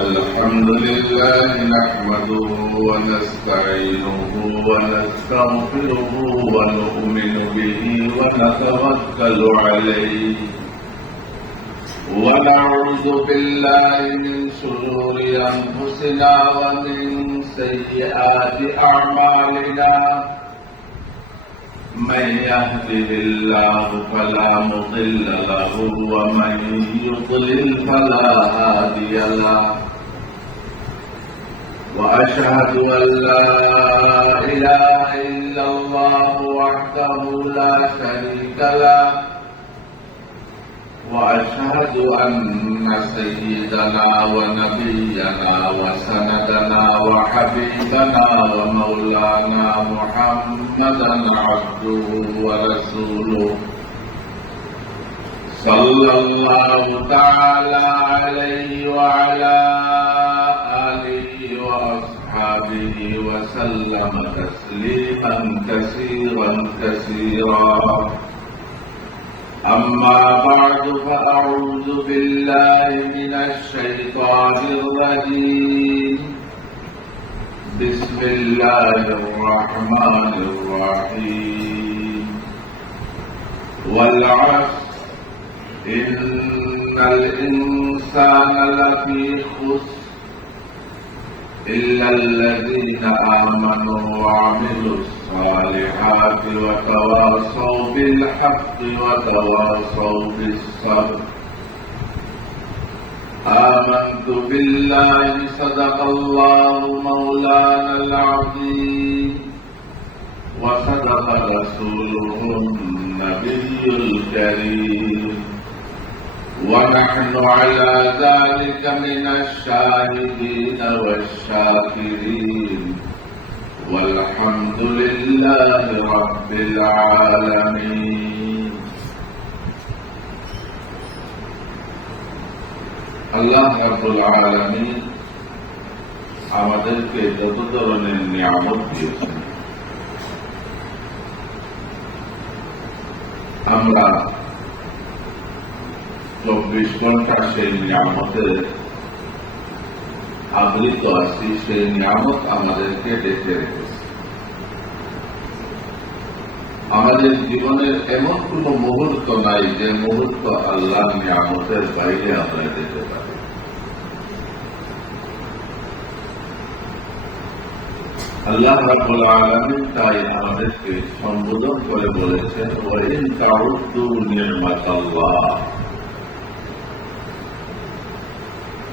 الحمد لله نحمده ونستعينه ونستغفره ونؤمن به ونتوكل عليه ونعوذ بالله من شرور أنفسنا ومن سيئات أعمالنا من يهده الله فلا مضل له ومن يضلل فلا هادي له وأشهد أن لا إله إلا الله وحده لا شريك له وأشهد أن سيدنا ونبينا وسندنا وحبيبنا ومولانا محمدا عبده ورسوله صلى الله تعالى عليه وعلى آله وأصحابه وسلم تسليما كثيرا كثيرا أما بعد فأعوذ بالله من الشيطان الرجيم بسم الله الرحمن الرحيم والعصر إن الإنسان لفي خسر إلا الذين آمنوا وعملوا الصالحات وتواصوا بالحق وتواصوا بالصبر آمنت بالله صدق الله مولانا العظيم وصدق رسوله النبي الكريم ونحن على ذلك من الشاهدين والشاكرين والحمد لله رب العالمين আল্লাহ রাব্বুল আলামিন আমাদেরকে যত ধরনের নিয়ামত দিয়েছেন আমরা 24 ঘন্টা সেই নিয়ামতের আবৃত আছি, সেই নিয়ামত আমাদেরকে ডেকে রেখেছে। আমাদের জীবনের এমন কোন মুহূর্ত নাই যে মুহূর্ত আল্লাহর নিয়ামতের বাইরে আমরা যেতে পারি। আল্লাহ রাব্বুল আলামিন তাই আমাদেরকে সম্বোধন করে বলেছেন, ওয়া ইন তাউদ্দু নি'মাতাল্লাহ,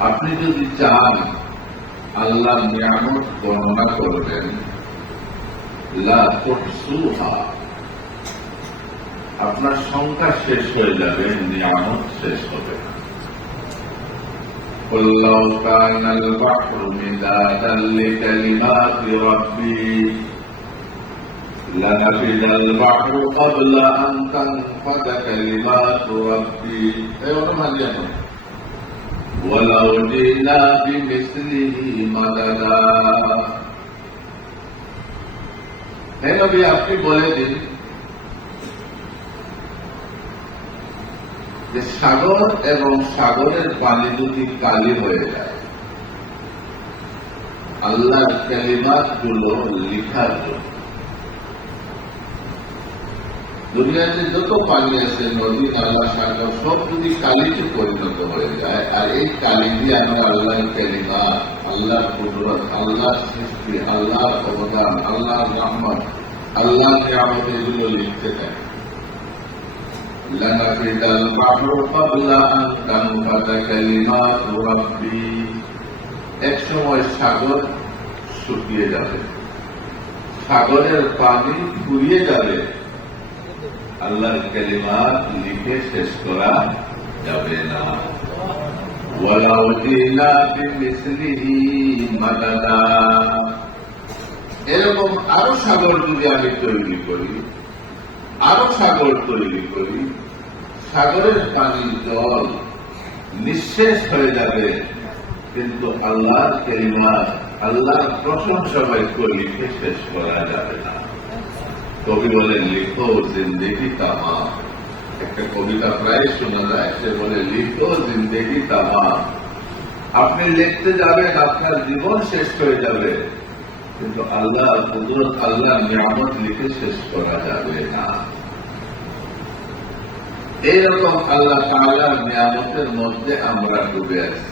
আপনি যদি চান আল্লাহর নিয়ামত গণনা করবেন, লা তুহসুহা, আপনার সংখ্যা শেষ হয়ে যাবে, নিয়ামত শেষ হবে না। قُلْ لَوْ كَانَ الْبَحْرُ مِدَادًا لِكَلِمَاتِ رَبِّي لَنَفِدَ الْبَحْرُ قَبْلَ أَنْ تَنْفَدَ كَلِمَاتُ رَبِّي وَلَوْ جِئْنَا بِمِثْلِهِ مَدَدًا। হে নবী, আপনি বলে দিন যে সাগর এবং সাগরের পানি যদি কালি হয়ে যায়, আল্লাহর কালিমাত গুলো লিখার জন্য দুনিয়াতে যত পানি আছে, নদী নালা সাগর সব যদি কালিতে পরিণত হয়ে যায়, আর এই কালি দিয়ে আমরা আল্লাহর কালিমাত, আল্লাহর কুদরত, আল্লাহর সৃষ্টি, আল্লাহর অবদান, আল্লাহর রহমত, আল্লাহর নিয়ামত এগুলো লিখতে থাকি, لنفد البحر قبل أن تنفد كلمات ربي, এক সময় সাগর শুকিয়ে যাবে, সাগরের পানি ফুরিয়ে যাবে, আল্লাহর কালিমাত লিখে শেষ করা যাবে না। ওয়ালাউ জিনা বিমিসলিহি মাদাদা, এরকম আরো সাগর যদি আমি তৈরি করি, আরো সাগর তৈরি করি, সাগরের পানি জল নিঃশেষ হয়ে যাবে, কিন্তু আল্লাহর কালিমাত, আল্লাহর প্রশংসা বাক্য লিখে শেষ করা যাবে না। কবি বলেন, লিখো জিন্দেগি তামাম। একটা কবিতা প্রায় শোনা যায়, সে বলে, লিখো জিন্দেগি তামাম, আপনি লিখতে যাবেন, আপনার জীবন শেষ হয়ে যাবে, কিন্তু আল্লাহ কুদরত, আল্লাহ নিয়ামত লিখে শেষ করা যাবে না। এইরকম আল্লাহ তাআলার নিয়ামতের মধ্যে আমরা ডুবে আছি।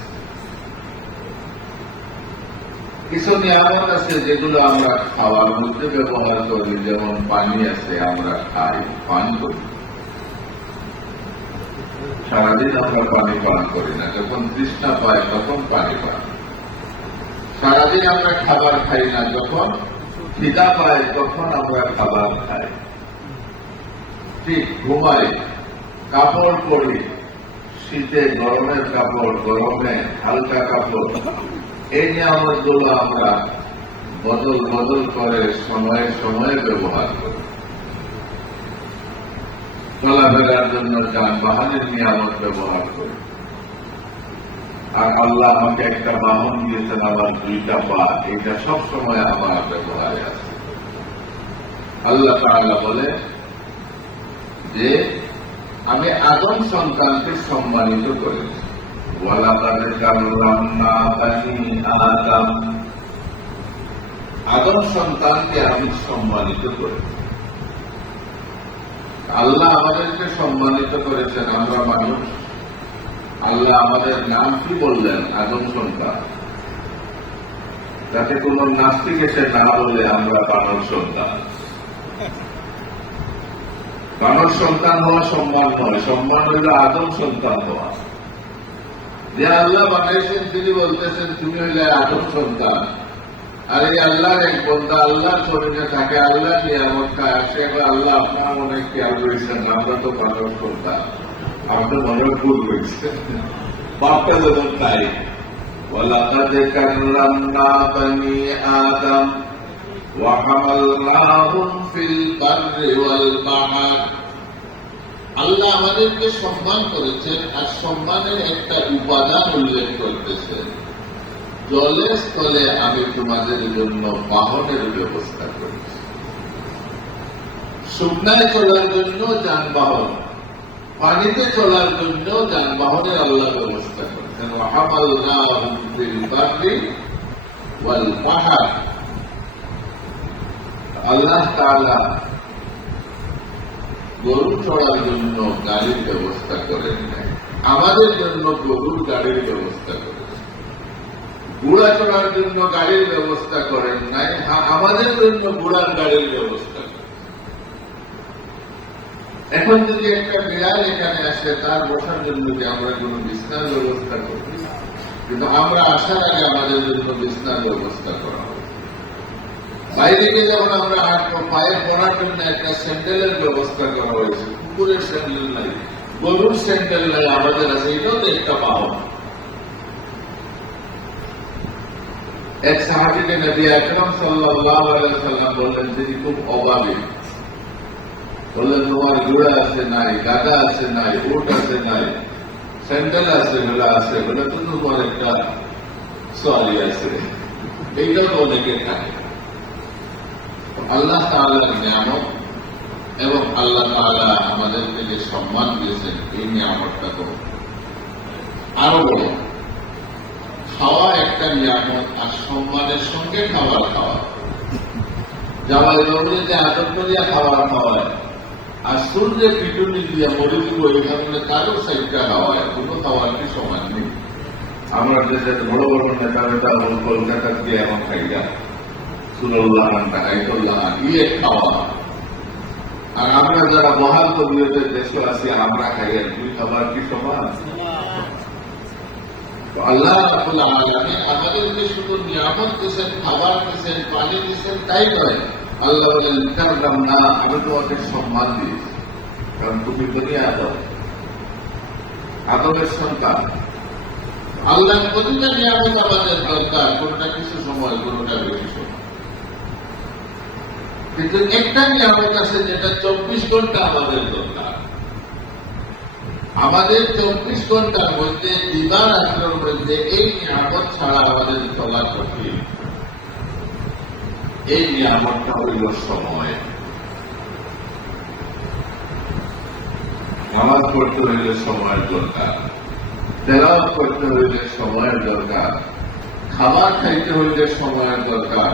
কিছু নিয়ামত আছে যেগুলো আমরা খাওয়ার মধ্যে ব্যবহার করি, যেমন পানি আছে, আমরা খাই, পান করি। সারাদিন আমরা পানি পান করি না, যখন তৃষ্ণা পায় তখন পানি পান। সারাদিন আমরা খাবার খাই না, যখন খিদা পায় তখন আমরা খাবার খাই। ঠিক ঘুমাই, কাপড় পরি, শীতে গরমের কাপড়, গরমে হালকা কাপড়, এই নিয়ামত গুলো আমরা বদল বদল করে সময়ে সময়ে ব্যবহার করি। চলাফেরার জন্য যানবাহনের নিয়ামত ব্যবহার করি। আর আল্লাহ আমাকে একটা বাহন দিয়েছেন, আমার দুইটা পা, এটা সব সময় আমার ব্যবহারে আছে। আল্লাহ তাআলা বলে যে আমি আদম সন্তানকে সম্মানিত করেছি। ওয়ালাকাদ কাররামনা বানি আদম, আদম সন্তানকে আমি সম্মানিত করেছি। আল্লাহ আমাদেরকে সম্মানিত করেছেন, আমরা মানুষ। আল্লাহ আমাদের নাম কি বললেন? আদম সন্তান। যাতে কোন নাস্তিক এসে না বলে আমরা বানর সন্তান। বানর সন্তান হওয়া সম্মান নয়, সম্মান হইল আদম সন্তান হওয়া। যে আল্লাহ বানাইছেন তিনি বলতেছেন তুমি হইলে আদম সন্তান। আর এই আল্লাহর এক বন্ধা আল্লাহর শরীরে থাকে, আল্লাহ নিয়ামত খায়, আসে আল্লাহ আপনার মনে খেয়াল রয়েছেন, আমরা তো বানর সন্তান, আমরা মনে ভুল রয়েছে। বাপটা যেমন তাই, ওয়ালাকাদ কাররামনা বানি আদম ওয়া হামালনাহুম ফিল বাররি ওয়াল বাহর। আল্লাহ আমাদেরকে সম্মান করেছেন, আর সম্মানের একটা উপাদান উল্লেখ করতেছেন, জলে স্থলে আমি তোমাদের জন্য বাহনের ব্যবস্থা করেছি। শুকনায় চলার জন্য যানবাহন, পানিতে চলার জন্য যানবাহনের আল্লাহ ব্যবস্থা করেছেন। ওয়া হামালনাহুম ফিল বাররি ওয়াল বাহর। আল্লাহ তাআলা গরু চড়ার জন্য গাড়ির ব্যবস্থা করেন নাই, আমাদের জন্য গরুর গাড়ির ব্যবস্থা করেছেন। ঘোড়া চড়ার জন্য গাড়ির ব্যবস্থা করেন নাই, আমাদের জন্য ঘোড়ার গাড়ির ব্যবস্থা করেন। এখন যদি একটা বিড়াল এখানে আসে, তার বসার জন্য যে আমরা কোন বিছনার ব্যবস্থা করি, কিন্তু আমরা আসার আগে আমাদের জন্য বিছনার ব্যবস্থা করা হয়। বাইরে গিয়ে যখন আমরা হাঁটবো, পায়ে পড়ার জন্য একটা স্যান্ডেলের ব্যবস্থা করা হয়েছে। কুকুরের স্যান্ডেল নাই, গরুর স্যান্ডেল নাই, আমাদের আছে, এটাও তো একটা বাহন। এক সাহাবীকে নবী আকরাম সাল্লাল্লাহু আলাইহি ওয়াসাল্লাম বললেন, তিনি খুব অভাবী, বললেন তোমার ঘোড়া আছে নাই, গাধা আছে নাই, উট আছে নাই, স্যান্ডেল আছে, ঘোড়া আছে, বলে তো তোমার একটা সওয়ারি আছে, এইটাও তো অনেকে থাকে। আল্লাহ তাআলার নিয়ামত এবং আল্লাহ তাআলা আমাদেরকে যে সম্মান দিয়েছেন, এই নিয়ামতটা তো আরো বড়। খাওয়া একটা নিয়ামত, আর সম্মানের সঙ্গে খাবার খাওয়া। জামাই দৌড়ে যে আদর করিয়া খাবার খাওয়ায়, আর সূর্যে পিটুনি দিয়া মরে দিব, এই ধরনের কারো সাইডটা খাওয়ায়, কোনো খাওয়ার কি সমান নেই। আমরা দেশের বড় বড় নেতা নেতা কলকাতা দিয়ে এখন খাই যা সুরুল্লাহান, টাকাইতুল্লাহান, ইয়ে খাওয়া। আর আমরা যারা বহাল কবিয়তের দেশে আছি, আমরা খাই, আর দুই খাবার কি সমান? আল্লাহ রাব্বুল আলামিন আমাদেরকে শুধু নিয়ামত দিয়েছেন, খাবার দিয়েছেন, পানি দিয়েছেন, তাই নয়। আল্লাহ বলেন কাররামনা, আমি তোমাকে সম্মান দিয়েছি, কারণ তুমি দুনিয়া আদম, আদমের সন্তান। আল্লাহ প্রতিটা নিয়ামত আমাদের দরকার, কোনটা কিছু সময়, কোনটা বেশি সময়। কিন্তু একটা নিয়ামত আছে যেটা 24 ঘন্টা আমাদের দরকার। আমাদের 24 ঘন্টার মধ্যে দিবা রাত্রের মধ্যে এই নিয়ামত ছাড়া আমাদের চলা কঠিন। এই নিয়ামতটা হইল সময়। নামাজ পড়তে হইলে সময়ের দরকার, তেলাওয়াত করতে হইলে সময়ের দরকার, খাবার খাইতে হইলে সময়ের দরকার,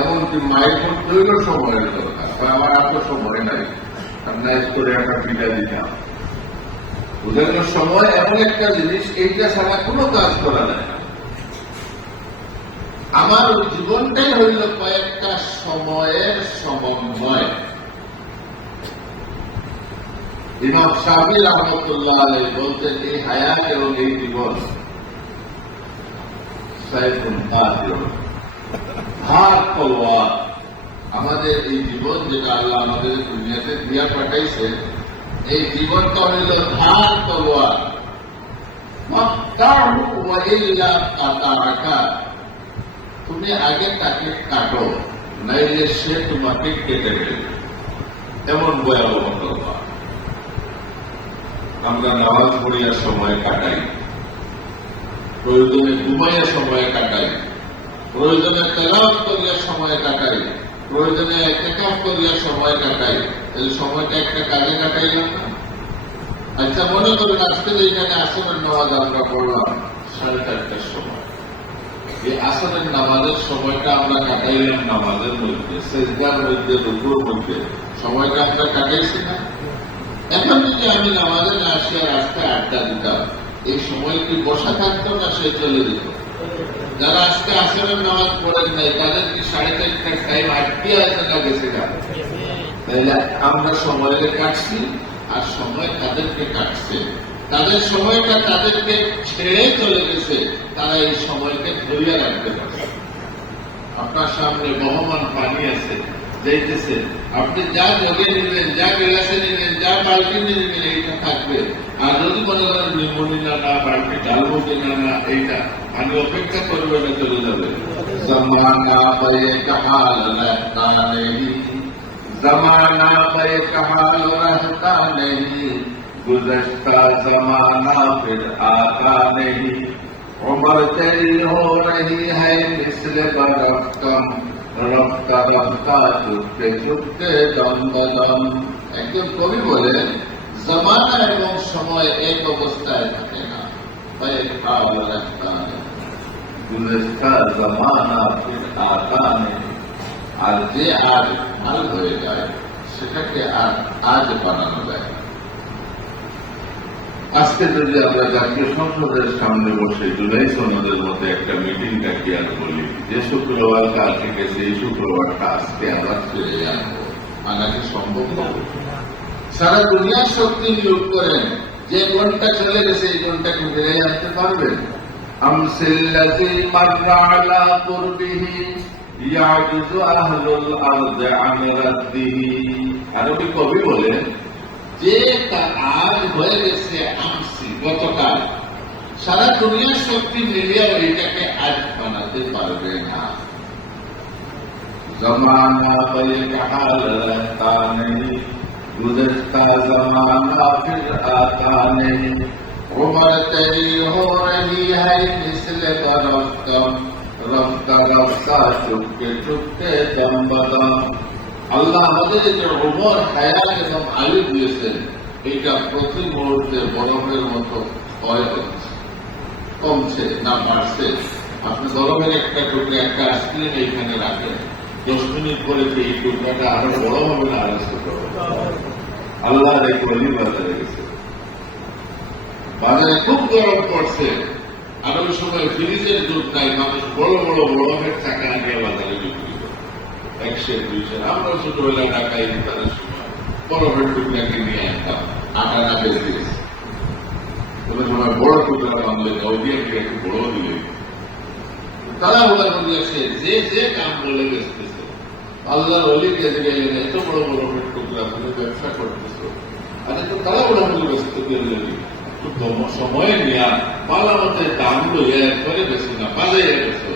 এমনকি মায়ের করতে হইলেও সময়ের দরকার। আমার এত সময় নাই, নাইজ করে একটা পিঠা দিতাম। বুঝলেন, সময় এমন একটা জিনিস, এইটা ছাড়া কোনো কাজ করা যায় না। আমার জীবনটাই হইল কয়েকটা সময়ের সমন্বয়। ইমাম শাফি রহমতুল্লাহ আলাইহি বলতেন, এই হায়াত এবং এই জীবন হাত তলোয়ার। আমাদের এই জীবন যেটা আল্লাহ আমাদের দুনিয়াতে দিয়া পাঠাইছে, এই জীবনটা হইল ধার তলোয়ার। তুমি আগে তাকে কাটো, নাইলে সে তোমাকে কেটে ফেলবে, এমন ভয়াবহ তলোয়ার। আমরা নামাজ পড়িয়া সময় কাটাই, প্রয়োজনে ঘুমাইয়া সময় কাটাই, প্রয়োজনে তেলাওয়াত করিয়া সময় কাটাই, প্রয়োজনে ইতিকাফ করিয়া সময় কাটাই। তাহলে সময়টা একটা কাজে কাটাইলাম না? আচ্ছা, মনে করেন আজকে এইখানে আসরের নামাজ আমরা পড়লাম 4:30টার সময়। এই আসরের নামাজের সময়টা আমরা কাটাইলাম নামাজের মধ্যে, সেজদার মধ্যে, রুকুর মধ্যে সময়টা আমরা কাটাইছি না? এখন যদি আমি নামাজে না আসিয়া রাস্তায় আড্ডা দিতাম, এই সময় কি বসা থাকতো না সে চলে যেত? যারা আজকে আসরের নামাজ পড়েন নাই, তাদের কি 4:30টার টাইম আটকে আছে না গেছে? তাইলে আমরা সময়কে কাটছি আর সময় তাদেরকে কাটছে। তাদের সময়টা তাদেরকে ছেড়ে চলে গেছে, তারা এই সময়কে ধরিয়া রাখতে পারছে। আপনার সামনে বহমান পানি আছে, যাইতেছে, আপনি যা জগে নিলেন, যা গেলাসে নিলেন, যা বালতি নিলেন, এইটা থাকবে। আর যদি মনে করেন নিমনি না, বালতি ডালবো কিনা না, এইটা আমি অপেক্ষা করবে না, চলে যাবে। জমানা বয়ে কাহাল রাহতা নেই, জমানা বয়ে কাহাল রাহতা নেই, गुज़श्ता ज़माना फिर आता नहीं, उम्र तेरी हो रही है मिस्ल बरफ कम, रफ्ता रफ्ता चुपके चुपके दम बदम। একজন কবি বলেন, জমানা এবং সময় এক অবস্থায় থাকে না, গুযশ্তা জমানা ফির আতা নেই। আর যে আজ কাল হয়ে যায়, সেটাকে আর আজ বানানো যায় না। আজকে যদি আমরা জাতীয় সংসদের সামনে বসে জুলাই সনদের মতো একটা মিটিং ডাকি আর বলি যে শুক্রবার কাল থেকে সেই শুক্রবারটা আজকে আবার ফিরে আনবো, আনাকে সম্ভব হবে? সারা দুনিয়ার শক্তি নিয়োগ করেন, যে ঘন্টা চলে গেছে এই ঘন্টাকে ফিরে আনতে পারবেন? আমসিল্লাযী মাররা আলা কুরবিহি ইয়াজুযু আহলুল আরদি আন রাদ্দিহি। আরবি কবি বলেন, যে আজ হয়ে গেছে আমসি, গতকাল, সারা দুনিয়ার শক্তি মিলিয়ে এইটাকে আজ বানাতে পারবে না। জমানা বয়ে কাহাল রাহতা নেই, গুযশ্তা জমানা ফির আতা নেই, উমর তেরি হো রহি হ্যায় মিসলে বরফ কম, রফতা রফতা চুপকে চুপকে দম বদম। আল্লাহ আমাদের যে উমর, হায়াত এবং আয়ু দিয়েছেন, এটা প্রতি মুহূর্তে বরফের মতো ক্ষয় হচ্ছে, কমছে না বাড়ছে। আপনি বরফের একটা টুকরে, একটা আইসক্রিম এইখানে রাখেন, 10 মিনিট পরে এই টুকরাটা আরো বড় হবে না আরো ছোট হবে? আল্লাহ রেখে অলি বাজারে গেছে, বাজারে খুব গরম পড়ছে, আর ওই সময় ফ্রিজের দুধ নাই, মানুষ বড় বড় বরফের টাকা আনিয়ে বাজারে বিক্রি করে 100-200। আমরা ছোটবেলায় ঢাকায় ইফতারের সময় বরফের টুকরাকে নিয়ে আসতাম, আটা না বেশি কোনো সময় বড় টুকরা বাংলে গাউদিয়াকে একটু বড় দিলে তারা ওরা বলিয়াছে যে যে কাম বলে বেসতেছে। আল্লাহর অলি গেছে গেলেন, এত বড় বরফের টুকরা তুমি ব্যবসা করতেছ, আর একটু তারা ওরা বলে ব্যস্ত করলে একটু সময় নেওয়া পালা মতে দাম লইয়া একবারে বেশি না বাজাইয়া গেছো,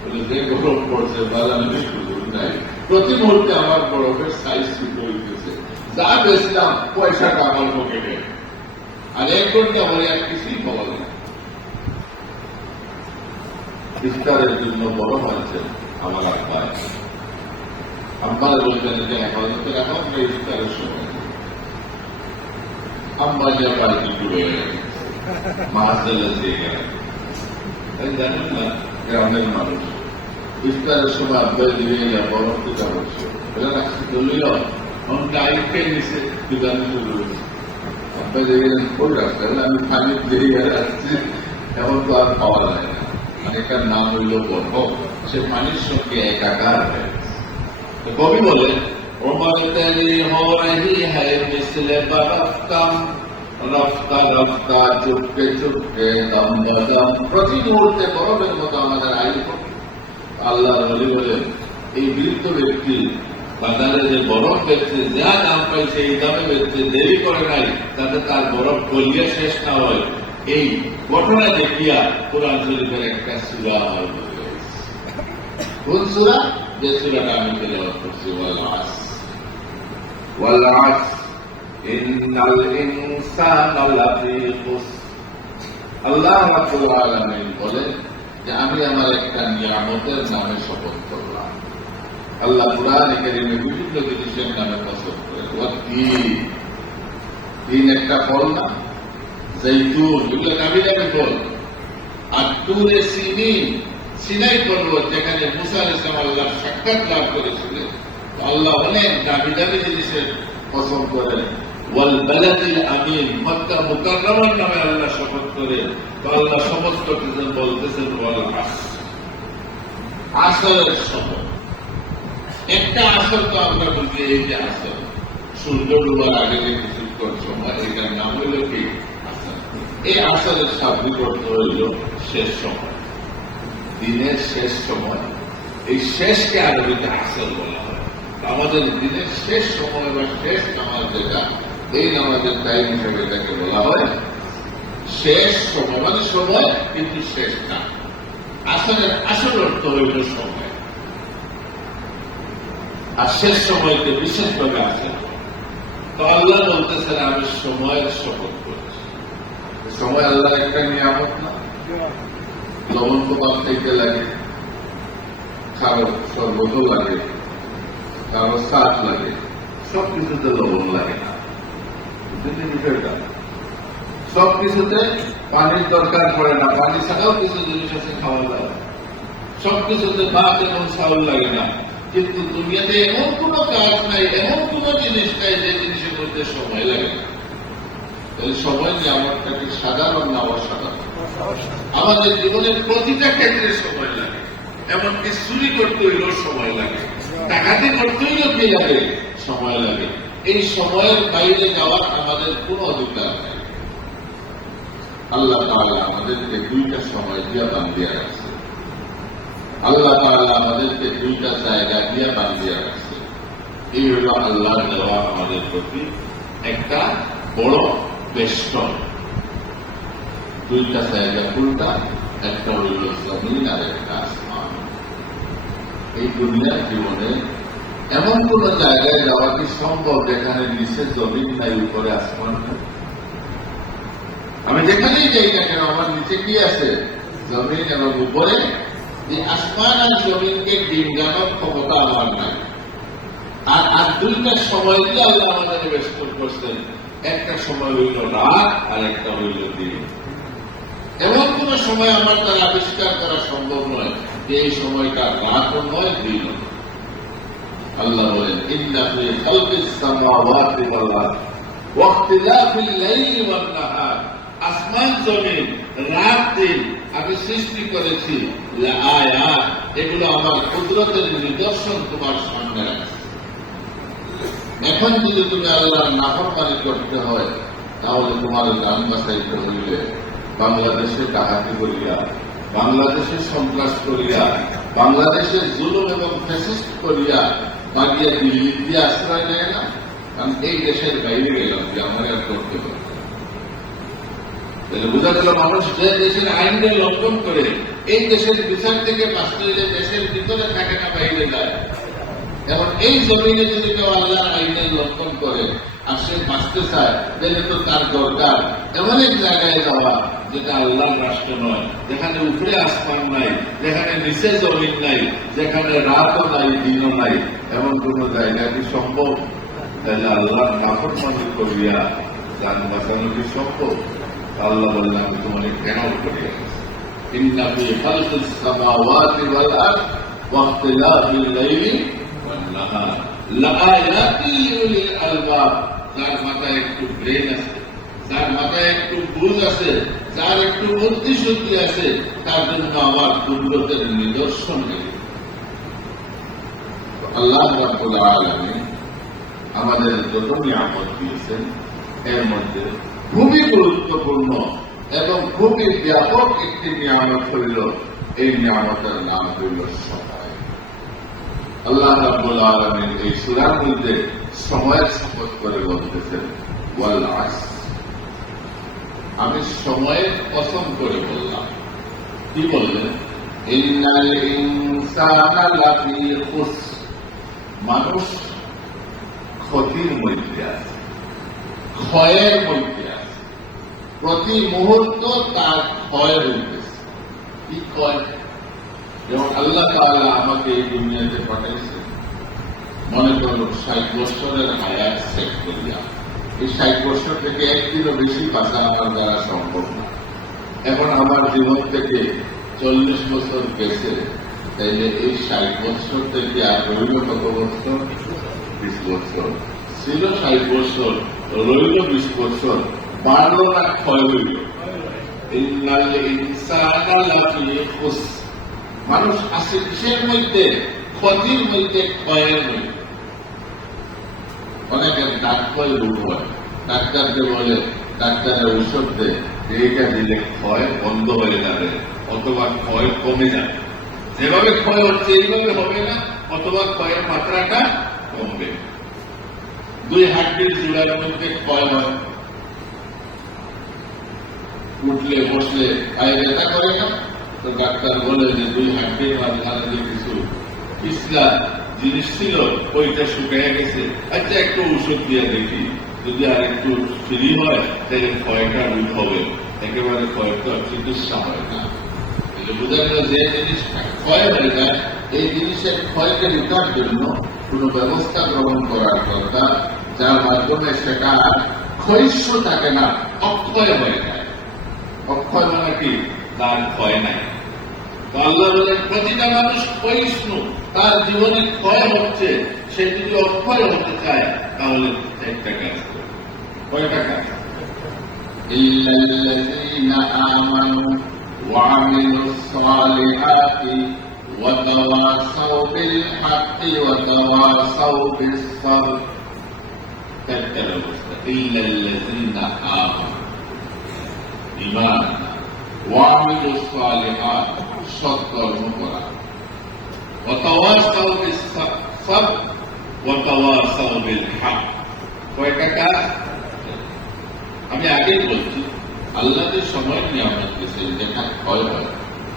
বলে যে গরম পড়ছে বাজানোর সুযোগ নাই, প্রতি মুহূর্তে আমার বরফের সাইজ ছোট হইতেছে, যা বেশলাম পয়সাটা আমার পকেটে, আর 1 ঘন্টা পরে আর কিছুই পাওয়া যায়। ইফতারের জন্য বড় হয়েছে আমার আব্বাই, আব্বারা বলতেন যে হেফাজতে রাখা আমরা ইফতারের সময়, আব্বা যে বাড়িতে ডুবে গেছে, মাহাজেলে দিয়ে গেলেন। জানেন না গ্রামের মানুষ ইফতারের সময় আব্বাই দিয়ে গেলে বড় পূজা করছে, এরা রাখতে দলীয় ডাইকে নিচে বিধান শুরু হয়েছে। আব্বাই দিয়ে গেলেন কোন রাস্তা, আমি পানি দিয়ে গেলে আসছি, এমন তো আর পাওয়া যায় না। অনেকটার নাম হইল বর্ষ, সে পানির সঙ্গে একাকার হয়ে গেছে। কবি বলে उमर तेरी हो रही है मिसले बरफ्ता रफ्ता रफ्ता चुपके चुपके दम बदम। প্রতি মুহূর্তে বরফের মতো আমাদের আয়ু। আল্লাহ বলি বলেন এই বৃদ্ধ ব্যক্তি বাজারে যে বরফ বেচছে, যা দাম পাইছে এই দামে বেচছে, দেরি করে নাই তাতে তার বরফ গলিয়ে শেষ না হয়। এই ঘটনা দেখিয়া কোরআন শরীফের একটা সূরা হয়। কোন সূরা? যে সূরাটা আমি তেলাওয়াত করছি, ওয়াল আসর ওয়াল আসর ইন্নাল ইনসানা লাফি খুসর। আল্লাহ রাব্বুল আলামিন বলেন যে আমি আমার একটা নিয়ামতের নামে শপথ করলাম। আল্লাহ কুরআনে কারীমে বিভিন্ন জিনিসের নামে শপথ করেন। তিন একটা ফল না, জৈতুন, এগুলো নামি নামি ফল। আর তুরে সিনিন, সিনাই পর্বত যেখানে মুসা আলাইহিস সালাম আল্লাহর সাক্ষাৎ লাভ করেছিলেন, আল্লাহ অনেক দামি দামি জিনিসের পছন্দ করেন। ওয়াল বালাদিল আমিন, মক্কা মুকাররমার নামে আল্লাহ শপথ করেন। তো আল্লাহ শপথ করতেছেন, বলতেছেন ওয়াল আসর, আসরের শপথ। একটা আসর তো আমরা বুঝি এই যে আসর, সূর্য ডুবার আগে যে কিছুক্ষণ সময়, এটার নাম হইল কি আসর। এই আসরের শাব্দিক অর্থ হইল শেষ সময়, দিনের শেষ সময়। এই শেষকে আরবিতে আসর বলা হয়। আমাদের দিনের শেষ সময় বা শেষ নামাজ যেটা, এই নামাজের টাইম হিসেবে এটাকে বলা হয় শেষ সময়, মানে সময় কিন্তু শেষ না। আসরের আসল অর্থ হইল সময়, আর শেষ সময়কে বিশেষভাবে আসে। তো আল্লাহ বলতেছেন আমি সময়ের শপথ করছি। সময় আল্লাহ একটা নিয়ামত না। লবণ তো পাক খাইতে লাগে, কারো শরবত লাগে, কারো স্বাদ লাগে, সবকিছুতে লবণ লাগে না। বিষয়টা সবকিছুতে পানির দরকার পড়ে না, পানি ছাড়াও কিছু জিনিস আছে খাওয়া লাগে। সবকিছুতে ভাত এবং চাউল লাগে না। কিন্তু দুনিয়াতে এমন কোন কাজ নাই, এমন কোন জিনিস নাই যে জিনিসের মধ্যে সময় লাগে না। তাহলে সময় নিয়ামতটাকে সাধারণ না অসাধারণ। আমাদের জীবনের প্রতিটা ক্ষেত্রে সময় লাগে। এমনকি চুরি করতে হইলেও সময় লাগে, ডাকাতি করতে হইলেও কি লাগে? সময় লাগে। এই সময়ের বাইরে যাওয়ার আমাদের কোন অধিকার নেই। আল্লাহ তাআলা আমাদেরকে দুইটা সময় দিয়া বান্ধিয়া রাখছে। আল্লাহ তাআলা আমাদেরকে দুইটা জায়গা দিয়া বান্ধিয়া রাখছে। এই হল আল্লাহ দেওয়া আমাদের প্রতি একটা বড় বেষ্টন। দুইটা জায়গা কোনটা? একটা হইল জমিন আর একটা আসমান। এই দুনিয়ার জীবনে এমন কোন জায়গায় যাওয়া কি সম্ভব যেখানে নিচে জমিন নাই, উপরে আসমান নাই? আমি যেখানেই যাই না কেন আমার নিচে কি আছে? জমিন, এবং উপরে এই আসমান আর জমিনকে ডিঙ্গানোর ক্ষমতা আমার নাই। আর দুইটা সময় দিয়ে আল্লাহ আমাদের ব্যস্ত করছেন। একটা সময় হইল রাত আর একটা হইল দিন। এমন কোন সময় আমার তার আবিষ্কার করা সম্ভব নয় যে এই সময়টা রাতও নয়, দিনও নয়। আল্লাহ বলেন ইন্না ফি খালকিস সামাওয়াতি ওয়াল আরদ ওয়া ইখতিলাফিল লাইলি ওয়ান নাহার, আসমান জমিন রাত দিন আমি সৃষ্টি করেছি, লাআয়াত, এগুলো আমার কুদরতের নিদর্শন তোমার সামনে আছে। এখন যদি তুমি আল্লাহর নাফরমানি করতে হয়, তাহলে তোমার জান বাঁচাইতে হইলে বাংলাদেশে ডাকাতি করিয়া, বাংলাদেশে সন্ত্রাস করিয়া, বাংলাদেশে জুলুম এবং ফ্যাসিস্ট করিয়া বাগিয়া দিল্লি দিয়ে আশ্রয় নেয় না। কারণ এই দেশের বাইরে গেলাম যে আমার আর করতে হবে। বোঝা গেল মানুষ যে দেশের আইনকে লঙ্ঘন করে এই দেশের বিচার থেকে বাঁচতে হলে দেশের ভিতরে থাকে না, বাইরে যায়। এবং এই জমিনে যদি কেউ আল্লাহর আইনের লঙ্ঘন করে আর সে বাঁচতে চায়, তাহলে তো তার দরকার এমন এক জায়গায় যাওয়া যেটা আল্লাহর রাষ্ট্র নয়, যেখানে উপরে আসমান নাই, যেখানে নিচে জমিন নাই, যেখানে রাতও নাই দিনও নাই। এমন কোন জায়গা কি সম্ভব? তাহলে আল্লাহর নাফরমানি করিয়া জান বাঁচানো কি সম্ভব? আল্লাহ বললেন আমি তোমাকে কেন করিয়েছি ইন্না ফি খালকিস সামাওয়াতি ওয়াল আরদ ওয়া ইখতিলাফিল লাইলি ওয়ান নাহার লাআয়াতিন লিউলিল আলবাব। যার মাথায় একটু ব্রেন আছে, যার মাথায় একটু বুঝ আছে, যার একটু বুদ্ধি শক্তি আছে, তার জন্য আমার কুদরতের নিদর্শন নেই। আল্লাহ রাব্বুল আলামিন আমাদের যত নিয়ামত দিয়েছেন এর মধ্যে খুবই গুরুত্বপূর্ণ এবং খুবই ব্যাপক একটি নিয়ামত হইল, এই নিয়ামতের নাম হইল সময়। আল্লাহ রাব্বুল আলামিন এই সূরার মধ্যে সময়ের শপথ করে বলতেছেন ওয়াল আসর, আমি সময়ের কসম করে বললাম। কি বললেন? ইন্নাল ইনসানা লাফি খুসর, মানুষ ক্ষতির মধ্যে আছে, ক্ষয়ের মধ্যে আছে, প্রতি মুহূর্ত তার ক্ষয় হইতেছে। কি ক্ষয়? যেমন আল্লাহ তাআলা আমাকে এই দুনিয়াতে পাঠাইছে, মনে করল ৬০ বছরের হায়াত সেট করিয়া, এই ৬০ বছর থেকে একদিনও বেশি বাঁচা আমার দ্বারা সম্ভব না। এখন আমার জীবন থেকে ৪০ বছর গেছে, তাইলে এই ৬০ বছর থেকে আর রইল কত বছর? ২০ বছর। ছিল ৬০ বছর, রইল ২০ বছর, বাড়ল না ক্ষয় হইল? ইন্নাল ইনসানা লাফি খুসর, মানুষ আছে কিসের মধ্যে? ক্ষতির মধ্যে, ক্ষয়ের মধ্যে। অনেকের দাঁত ক্ষয় রোগ হয়, ডাক্তারকে বলে, ডাক্তারের ঔষধ দেয়, এইটা দিলে ক্ষয় বন্ধ হয়ে যাবে অথবা ক্ষয় কমে যাবে। যেভাবে ক্ষয় হচ্ছে এইভাবে হবে না, অথবা ক্ষয়ের মাত্রাটা কমবে। দুই হাড্ডির জোড়ার মধ্যে ক্ষয় হয়, উঠলে বসলে পায়ে ব্যথা করে না, তো ডাক্তার বলে যে দুই হাড্ডির মাঝখানে যে কিছু পিছলা জিনিস ছিল ওইটা শুকিয়ে গেছে, আচ্ছা একটু ওষুধ দিয়ে দেখি, যদি আর একটু ফ্রি হয় তাহলে ক্ষয়টা রোধ হবে। একেবারে ক্ষয়টা চিকিৎসা হয় না। বোঝা গেল যে জিনিসটা ক্ষয় হয়ে যায়, এই জিনিসের ক্ষয়কে রোধার জন্য কোন ব্যবস্থা গ্রহণ করার দরকার, যার মাধ্যমে সেটা ক্ষয়িষ্ণু থাকে না, অক্ষয় হয়ে যায়। অক্ষয় মানে কি? তার ক্ষয় নাই। তো আল্লাহ বলেন প্রতিটা মানুষ ক্ষয়িষ্ণু, তার জীবনে ক্ষয় হচ্ছে, সে যদি অক্ষয় হতে চায় তাহলে একটা কাজ করে। কয়টা কাজ? ইল্লাল্লাযীনা আমানু ওয়া আমিলুস সালিহাতি ওয়া তাওয়াসাউ বিল হাক্কি ওয়া তাওয়াসাউ বিস সাবর। একটা অবস্থা, ইল্লাল্লাযীনা আমানু, ঈমান, ওয়া আমিলুস সালিহাত, সৎকর্ম করা, ওয়া তাওয়াসাউ বিস সাবর ওয়া তাওয়াসাউ বিল হক। কয়টা কাজ? আমি আগেই বলছি, আল্লাহ যে সময় নিয়ামত দিয়েছে, যেটা ক্ষয় হয়,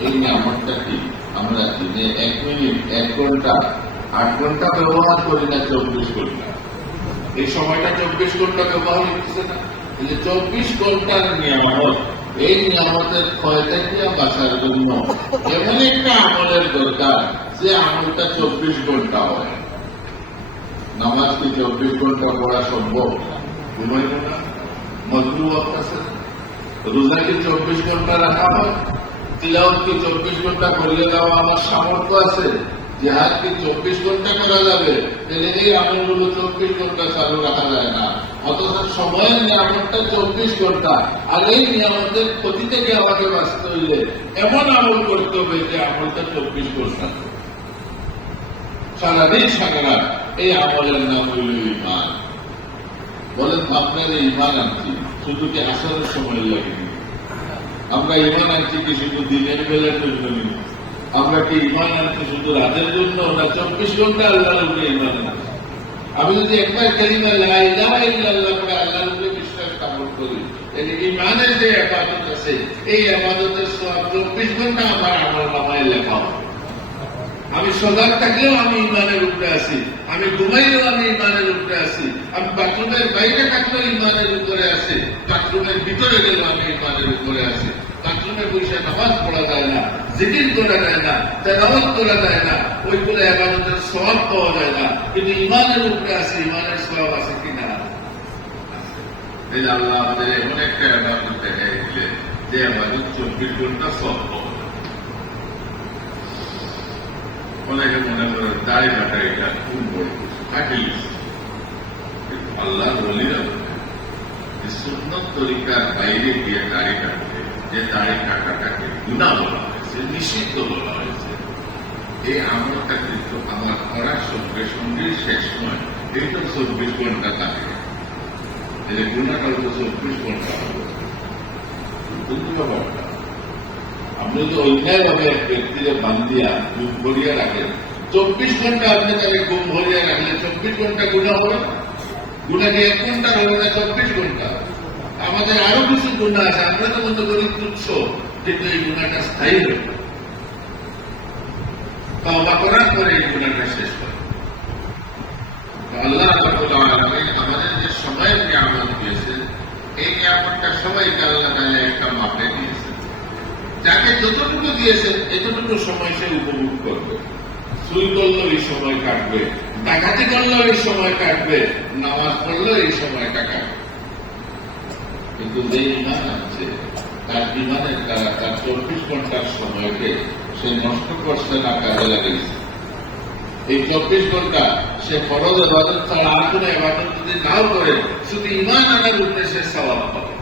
এই নিয়ামতটা কি আমরা দিনে ১ মিনিট, ১ ঘন্টা, ৮ ঘন্টা ব্যবহার করি না, ২৪ ঘন্টা। এই সময়টা ২৪ ঘন্টা ব্যবহার হচ্ছে না। এই যে ২৪ ঘন্টার নিয়ামত, এই নিয়ামতের ক্ষয় থেকে বাঁচার জন্য এমন একটা আমলের দরকার যে আমলটা ২৪ ঘন্টা হয়। নামাজ কি ২৪ ঘন্টা পড়া সম্ভব? ঘুমাইব না, মজরুব আছে। রোজা কি ২৪ ঘন্টা রাখা হয়? তিলাওয়াত কি ২৪ ঘন্টা করিয়ে দেওয়া আমার সামর্থ্য আছে? জিহাদ কি ২৪ ঘন্টা করা যাবে? তাহলে এই আমলগুলো ২৪ ঘন্টা চালু রাখা যায় না। অথচ সময়ের নিয়ামতটা ২৪ ঘন্টা, আর এই নিয়ামতের ক্ষতি থেকে আমাকে বাঁচতে হইলে এমন আমল করতে হবে যে আমলটা ২৪ ঘন্টা, সারাদিন সারা রাত। এই আমলের নাম হইল ঈমান। বলেন আপনার ঈমান আনছি শুধু কি আসরের সময় লাগেনি? আমরা ঈমান আনছি কি শুধু দিনের বেলার জন্য? আমরা কি ঈমান আনছি শুধু রাতের জন্য না ২৪ ঘন্টা আল্লাহর উপরে ঈমান আনছি? আমি যদি একবার কালিমা লা ইলাহা ইল্লাল্লাহ করে আল্লাহর উপরে বিশ্বাস স্থাপন করি, তাহলে ঈমানের যে ইবাদত আছে, এই ইবাদতের সওয়াব ২৪ ঘন্টা আমার আমলনামায় লেখা হবে। আমি সজাগ থাকলেও আমি ঈমানের উপরে আছি, আমি ঘুমাইলেও আমি ঈমানের উপরে আছি, আমি বাথরুমের বাইরে থাকলেও ঈমানের উপরে আছি, বাথরুমের ভিতরে গেলেও আমি ঈমানের উপরে আছি। বাথরুমে বসে নামাজ পড়া যায় না, জিকির করা যায় না, তেলাওয়াত করা যায় না, ওইগুলো ইবাদতের সওয়াব পাওয়া যায় না। কিন্তু ঈমানের উপরে আছে, ঈমানের সওয়াব আছে কিনা? এই যে আল্লাহ আমাদের এমন একটা এবাদত দেখাই দিলেন যে আমাদের 24 ঘন্টা সব হবে। অনেকে মনে করেন দাড়ি কাটা এটা খুব বড় কাটিয়ে আল্লাহ বলিরা সুন্নত তরিকার বাইরে গিয়ে দাড়ি কাটবে, যে দাড়ি কাটাটাকে গুনাহ বলা হয়েছে, নিষিদ্ধ বলা হয়েছে। এই আমলটা কিন্তু আমার করার সঙ্গে সঙ্গে শেষ নয়, এইটা 24 ঘন্টা থাকে। এই গুনাহটা হলো 24 ঘন্টা হবে। আপনি তো অন্যায় ভাবে এক ব্যক্তিকে বান্ধিয়া গুম ভরিয়া রাখেন, 24 ঘন্টা আপনি তাকে গুম ভরিয়া রাখলে 24 ঘন্টা গুনাহ হবে না? গুনাকে 1 ঘন্টা হবে না, 24 ঘন্টা। আমাদের আরো কিছু গুনাহ আছে, আমরা তো মনে করি তুচ্ছ, কিন্তু এই গুনাহটা স্থায়ী হবে। তওবা করার পরে এই গুনাহটা শেষ হবে। আল্লাহ রাব্বুল আলামিন আমাদের যে সময়ের নিয়ামত দিয়েছেন, এই নিয়ামতটা সবাইকে আল্লাহ তাআলা একটা মাপে দিয়েছেন। যাকে যতটুকু দিয়েছেন এতটুকু সময় সে উপভোগ করবে। চুরি করলেও এই সময় কাটবে, ডাকাতি করলেও এই সময় কাটবে, নামাজ পড়লেও এই সময়টা কাটবে। কিন্তু যে ইমান আছে, তার ইমানের দ্বারা তার 24 ঘন্টার সময়কে সে নষ্ট করছে না, কাজে লাগিয়েছে। এই 24 ঘন্টা সে ফরজ ইবাদত ছাড়া আর কোন ইবাদত যদি নাও করে, শুধু ইমান আনার উদ্দেশ্যে সওয়াব পাবে।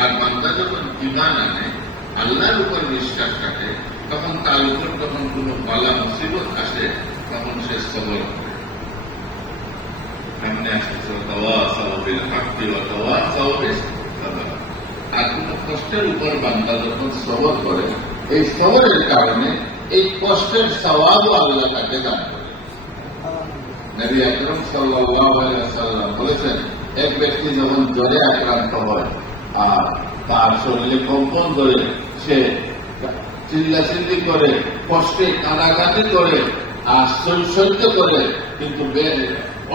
আর বান্দা যখন ইমান আনে, আল্লাহর উপর বিশ্বাস রাখে, তখন তার উপর যখন কোন বালা মুসিবত আসে, তখন সে সবর করে। সামনে আসতেছে তাওয়াসাউ বিল হাক্কি ওয়া তাওয়াসাউ বিস সাবর। আর কোন কষ্টের উপর বান্দা যখন সবর করে, এই সবরের কারণে এই কষ্টের সওয়াবও আল্লাহ তাকে দান করে। নবী আকরাম সাল্লাল্লাহু আলাইহি ওয়াসাল্লাম বলেছেন, এক ব্যক্তি যখন জ্বরে আক্রান্ত হয় আর তার শরীরে কম্পন ধরে, সে চিল্লাচিল্লি করে, কষ্টে কাঁদাকাটি করে আর সহ্য করে, কিন্তু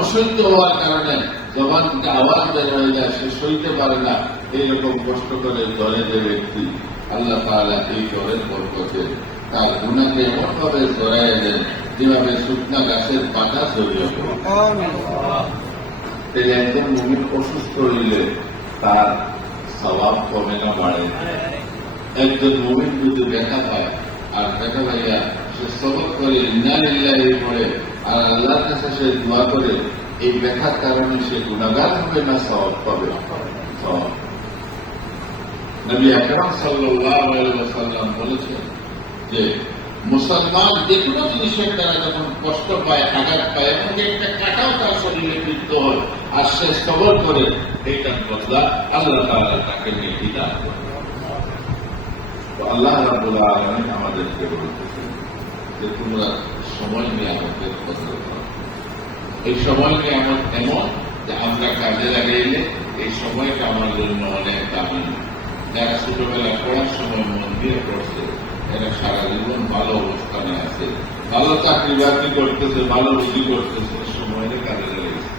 অসহ্য হওয়ার কারণে জবান থেকে আওয়াজ বের হয়ে যায়, সে সইতে পারে না। এইরকম কষ্ট করে জ্বরে যে ব্যক্তি, আল্লাহ তাআলা এই জ্বরের বরকতে তার গুনাহকে এমন ভাবে জড়াইয়া দেন, যেভাবে শুকনা গাছের পাতা ছড়িয়ে পড়ে। একজন মুমিন অসুস্থ হইলে তার সওয়াব কমে না, বাড়ে। একজন মুমিন যদি ব্যথা পায় আর ব্যথা পাইয়া সে সবর করে, ইন্না লিল্লাহি পড়ে আর আল্লাহর কাছে সে দোয়া করে, এই ব্যথার কারণে সে গুনাহগার হবে না, সওয়াব পাবে। নবী আকরাম সাল্লাল্লাহু আলাইহি ওয়াসাল্লাম বলেছেন যে মুসলমান যে কোনো জিনিসের দ্বারা যখন কষ্ট পায়, আঘাত পায়, এবং একটা কাঁটাও তার শরীরে বিদ্ধ হয় আর সে সবর করে, এইটার বদলা আল্লাহ তাআলা তাকে নেকি দান করেন। তো আল্লাহ রাব্বুল আলামিন আমাদেরকে বলতেছেন যে তোমরা সময় নিয়ে আমাদের কদর করো। এই সময় নিয়ে আমার এমন যে আমরা কাজে লাগাইলে এই সময়টা আমার জন্য অনেক দামি। যারা ছোটবেলা পড়ার সময় মন দিয়ে পড়ছে, এরা সারা জীবন ভালো অবস্থানে আছে, ভালো চাকরি বাকরি করতেছে, ভালো রুজি করতেছে, সময়ের কাজে লেগেছে।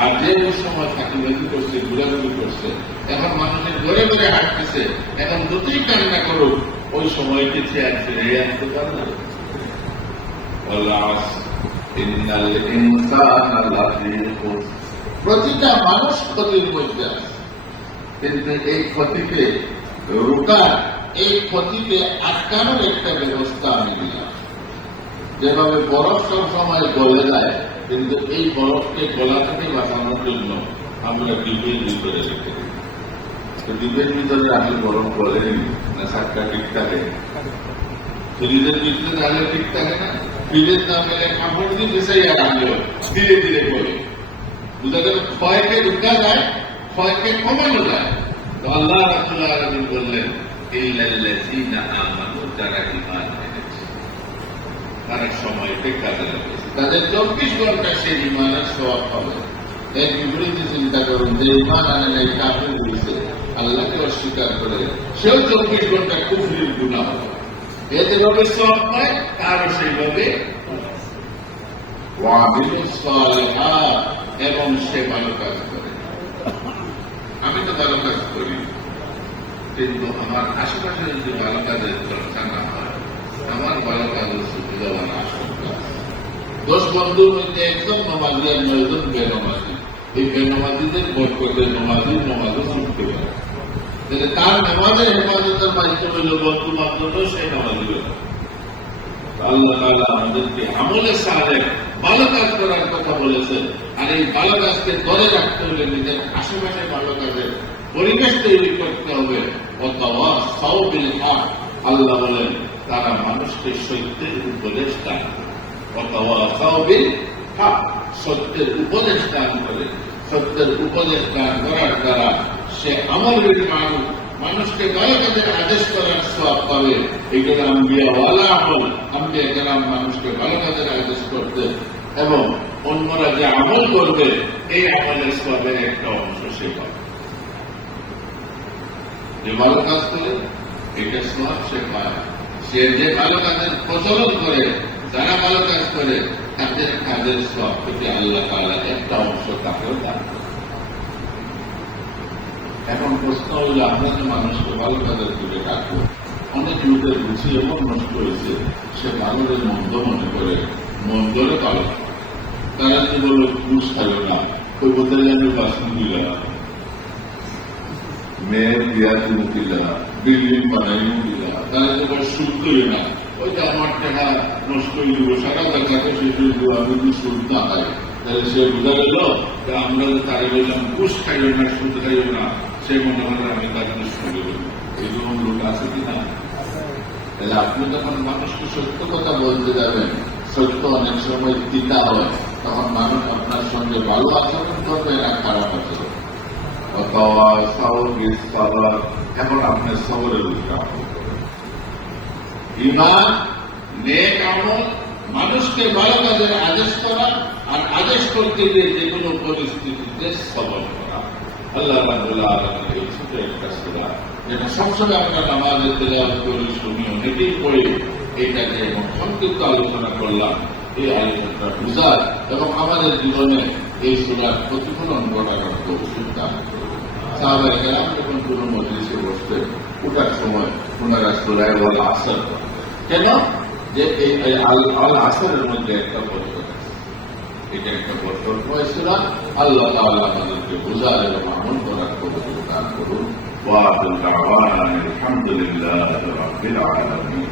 আর যে ওই সময় চাকরি বাকরি করছে, ঘুরাঘুরি করছে, এখন মানুষের ঘরে ঘরে হাঁটতেছে, এখন যতই কান্না করুক, ওই সময়কে চেয়ার ফিরে আনতে পারবে। প্রতিটা মানুষ ক্ষতির মধ্যে আছে, কিন্তু এই ক্ষতিকে রোকার, এই ক্ষতিকে আটকানোর একটা ব্যবস্থা আমি দিলাম। যেভাবে বরফ সব সময় গলে যায়, কিন্তু এই বরফকে গলা থেকে বাঁচানোর জন্য আমরা দ্বীপের ভিতরে রেখে দিই। দ্বীপের ভিতরে আসলে বরফ গলেনি না, সাতটা ঠিক থাকে। ফ্রিজের ভিতরে তাহলে ঠিক থাকে না, ফ্রিজের না পেলে কাপড় দিয়ে বেসাই আর আনলেও ধীরে ধীরে গলে। বুঝা গেল, ক্ষয়কে রোকা যায়, ক্ষয়কে কমানো যায়। তো আল্লাহ রাব্বুল আলামিন বললেন, ইল্লাল্লাযীনা আমানু, যারা ঈমান এনেছে, তারা সময়কে কাজে লাগিয়েছে, তাদের 24 ঘন্টা সে ঈমানের সওয়াব পাবে। এর বিপরীতে চিন্তা করুন, যে ঈমান আনে নাই, কাফির হয়েছে, আল্লাহকে অস্বীকার করে, সেও 24 ঘন্টা কুফরির গুনাহ হবে। এ যেভাবে সওয়াব পায়, তারও সেইভাবে ওয়াবিলুস সালিহাত, এবং সে ভালো কাজ করে। আমি তো ভালো কাজ করি, কিন্তু আমার আশেপাশে যদি ভালো কাজের চর্চা না হয়, আমার ভালো কাজের সুবিধা হওয়ার আশঙ্কা। 10 বন্ধুর মধ্যে একজন নামাজি আর 9 জন বেনামাজি, এই বেনামাজিদের বরকতে নামাজও শিখতে পারে। তাহলে তার নামাজের হেফাজতের মাধ্যমে হলো বন্ধু বান্ধব সেই নামাজি হলো। আল্লাহ তাআলা আমাদেরকে আমলে সালেহ ভালো কাজ করার কথা বলেছেন। আর এই ভালো কাজকে ধরে রাখতে হলে নিজের আশেপাশে ভালো কাজের পরিবেশ তৈরি করতে হবে। ওয়াতাওয়াসাউ বিল হক, আল্লাহ বলেন তারা মানুষকে সত্যের উপদেশ দান করে। ওয়াতাওয়াসাউ বিল হক, সত্যের উপদেশ দান করে। সত্যের উপদেশ দান করার দ্বারা সে আমল বিল মারুফ, মানুষকে ভালো কাজের আদেশ করার সওয়াব পাবে। এগুলো আম্বিয়াওয়ালা আমল। আম্বিয়া কেরাম মানুষকে ভালো কাজের আদেশ করতে এবং অন্যরা যে আমল করবে এই আমলের সওয়াবের একটা অংশ সে পাবে। যে ভালো কাজ করে এটা সওয়াব সে পায়। সে যে ভালো কাজের প্রচলন করে, যারা ভালো কাজ করে তাদের কাজের সওয়াব থেকে আল্লাহ তাআলা একটা অংশ তাকেও দান করে। এখন প্রশ্ন হইল, আমরা যে মানুষকে ভালো কাজের দিকে ডাকবো, অনেক লোকের রুচি এমন নষ্ট হয়েছে, সে ভালোরে মন্দ মনে করে মন্দরে পালন করে। তারা যে বলল ঘুষ খাইল না, ওই বলতে গেলে বাসন দিল না, মেয়ের বিয়া তুমি দিল না, বিল্ডিং বানাইও দিল না, তারা যে বল সুদ করি না, ওইটা আমার টাকা নষ্ট হয়ে দিব, সারা টাকাকে শেষ হয়ে দিব, আমি যদি সুদ না খাই। তাহলে সে বোঝা গেল যে আমরা তারা বললাম ঘুষ খাইও না, সুদ খাইও না, সে মনে হয় আমি তার ঘুষ খাইব। এইরকম লোক আছে কিনা? তাহলে আপনি যখন মানুষকে সত্য কথা বলতে যাবেন, সত্য অনেক সময় তিতা হয়, তখন মানুষ আপনার সঙ্গে ভালো আচরণ করবে না খারাপ আচরণ। এখন আপনার সবরের উদ্যোগ ঈমান, নেক আমল, মানুষকে ভালো কাজের আদেশ করা, আর আদেশ করতে গিয়ে যে কোনো পরিস্থিতিতে সবর করা। আল্লাহ রাব্বুল আলামিন এই ছোট একটা সূরা, যেটা সবসময় আমরা নামাজে তেলাওয়াত করি, শুনি, অনেকেই পড়ি, এটাকে এবং সংক্ষিপ্ত আলোচনা করলাম। এই আলোচনাটা বুঝার এবং আমাদের জীবনে এই সূরার প্রতিফলন ঘটানোর কৌশল দান করবে। সাহাবায়ে কেরাম যখন কোনো মজলিসে বসতেন, ওটার সময় ওনারা সূরা আল আসর, কেন যে এই আল আসরের মধ্যে একটা বরকত আছে, এটা একটা বরকতময় সূরা। আল্লাহ তাআলা আমাদেরকে বোঝার এবং আমল করার কৌশল দান করুন। ওয়া আখিরু দাওয়ানা আলহামদুলিল্লাহি রাব্বিল আলামিন।